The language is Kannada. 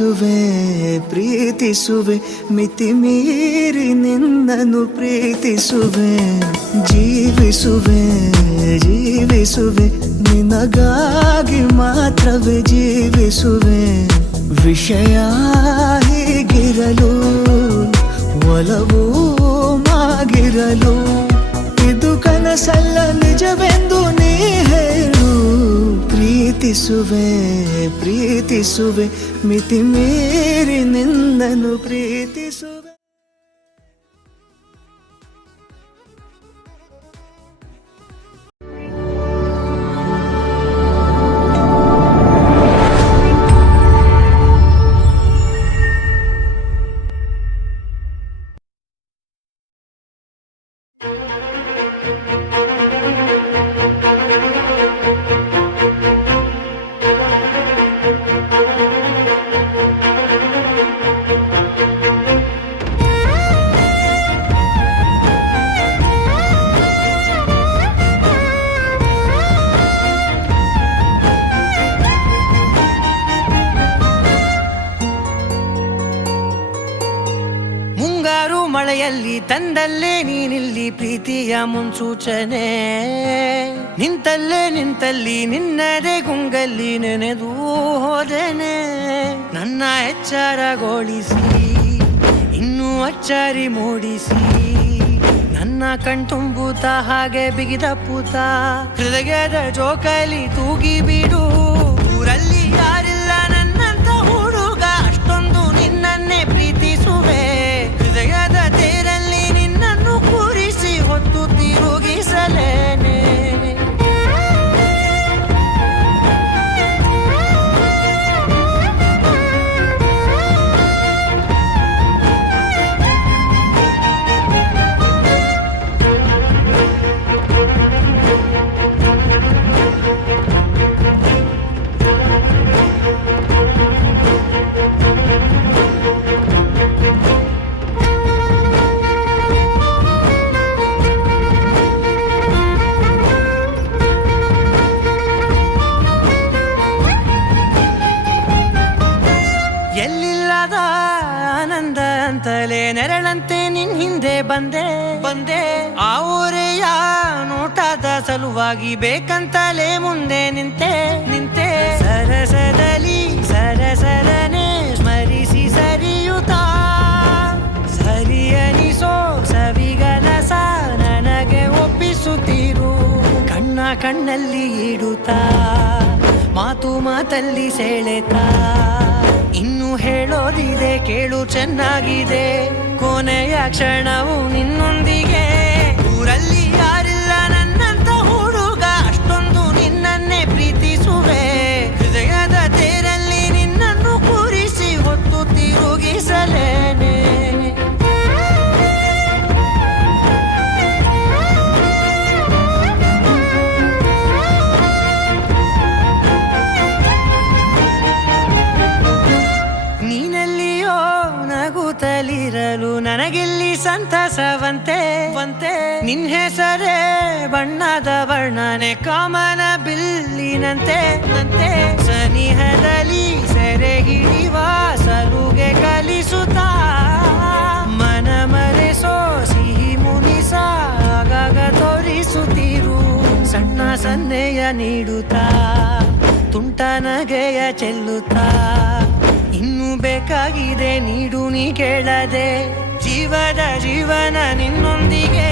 ಪ್ರೀತಿಸುವೆ ಪ್ರೀತಿಸುವೆ ಮಿತಿ ಮೀರಿ ನಿನ್ನನ್ನು ಪ್ರೀತಿಸುವೆ ಜೀವಿಸುವೆ ಜೀವಿಸುವೆ ನಿನಗಾಗಿ ಮಾತ್ರವೇ ಜೀವಿಸುವೆ ವಿಷಯ ಹೀಗಿರಲು ಒಲವು ಮಾಗಿರಲು ಇದು ಕನಸಲ್ಲ ನಿಜವೆಂದು ನೀ ಹೇಳು ಪ್ರೀತಿಸುವೆ ಪ್ರೀತಿಸುವೆ ಮಿತಿ ಮೀರಿ ನಿನ್ನನ್ನು ಪ್ರೀತಿಸುವೆ ಮಳೆಯಲ್ಲಿ ತಂದಲ್ಲೇ ನೀನಿಲ್ಲಿ ಪ್ರೀತಿಯ ಮುನ್ಸೂಚನೆ ನಿಂತಲ್ಲೇ ನಿಂತಲ್ಲಿ ನಿನ್ನದೇ ಗುಂಗಲ್ಲಿ ನೆನೆದು ಹೋದೆನೆ ನನ್ನ ಎಚ್ಚರಗೊಳಿಸಿ ಇನ್ನೂ ಅಚ್ಚರಿ ಮೂಡಿಸಿ ನನ್ನ ಕಣ್ತುಂಬುತ್ತ ಹಾಗೆ ಬಿಗಿದ ಪೂತ ಹೃದಯದ ಜೋಕಾಲಿ ತೂಗಿ ಬಿಡು ಊರಲ್ಲಿ ಯಾರಿಲ್ಲ ನನ್ನಂತ ಹುಡುಗ ಅಷ್ಟೊಂದು ನಿನ್ನನ್ನೇ ಪ್ರೀತಿಸುವೆ ಹೃದಯದ ತೇರಲ್ಲಿ ನಿನ್ನನ್ನು ಕೂರಿಸಿ ಹೊತ್ತು ತಿರುಗಿಸಲೇನೆ ಎಲ್ಲಿಲ್ಲದ ಆನಂದ ಅಂತಲೇ ನೆರಳಂತೆ ನಿನ್ ಹಿಂದೆ ಬಂದೆ ಆ ಊರೆಯ ನೋಟದ ಸಲುವಾಗಿ ಬೇಕಂತಲೇ ಮುಂದೆ ನಿಂತೆ ಸರಸದಲ್ಲಿ ಸರಸರನೆ ಸ್ಮರಿಸಿ ಸರಿಯುತ್ತಾ ಸರಿಯನಿಸೋ ಸವಿಗನಸ ನನಗೆ ಒಪ್ಪಿಸುತ್ತೀರು ಕಣ್ಣಲ್ಲಿ ಇಡುತ್ತಾ ಮಾತಲ್ಲಿ ಸೆಳೆತಾ ಇನ್ನು ಹೇಳೋದಿದೆ ಕೇಳು ಚೆನ್ನಾಗಿದೆ ಕೊನೆಯ ಕ್ಷಣವು ನಿನ್ನೊಂದಿಗೆ ಊರಲ್ಲಿ ಯಾರಿಲ್ಲ ನನ್ನಂತ ಹುಡುಗ ಅಷ್ಟೊಂದು ನಿನ್ನನ್ನೇ ಪ್ರೀತಿಸುವೆ ಹೃದಯದ ತೇರಲ್ಲಿ ನಿನ್ನನ್ನು ಕೂರಿಸಿ ಹೊತ್ತು ತಿರುಗಿಸಲೇನೆ ನಗುತ್ತಲಿರಲು ನನಗಿಲ್ಲಿ ಸಂತಸವಂತೆ ನಿನ್ ಹೆಸರೇ ಬಣ್ಣದ ವರ್ಣನೆ ಕಾಮನ ಬಿಲ್ಲಿನಂತೆ ಸನಿಹದಲ್ಲಿ ಸೆರೆ ಹಿಡಿಯುವ ಸಲುಗೆ ಕಲಿಸುತ್ತಾ ಮನ ಮರೆಸೋ ಸಿಹಿ ಮುನಿಸ ಆಗಾಗ ತೋರಿಸುತ್ತೀರು ಸಣ್ಣ ಸನ್ನೆಯ ನೀಡುತ್ತಾ ತುಂಟ ನಗೆಯ ಚೆಲ್ಲುತ್ತಾ ಇನ್ನು ಬೇಕಾಗಿದೆ ನೀಡು ನೀ ಕೇಳದೆ ಜೀವನ ನಿನ್ನೊಂದಿಗೆ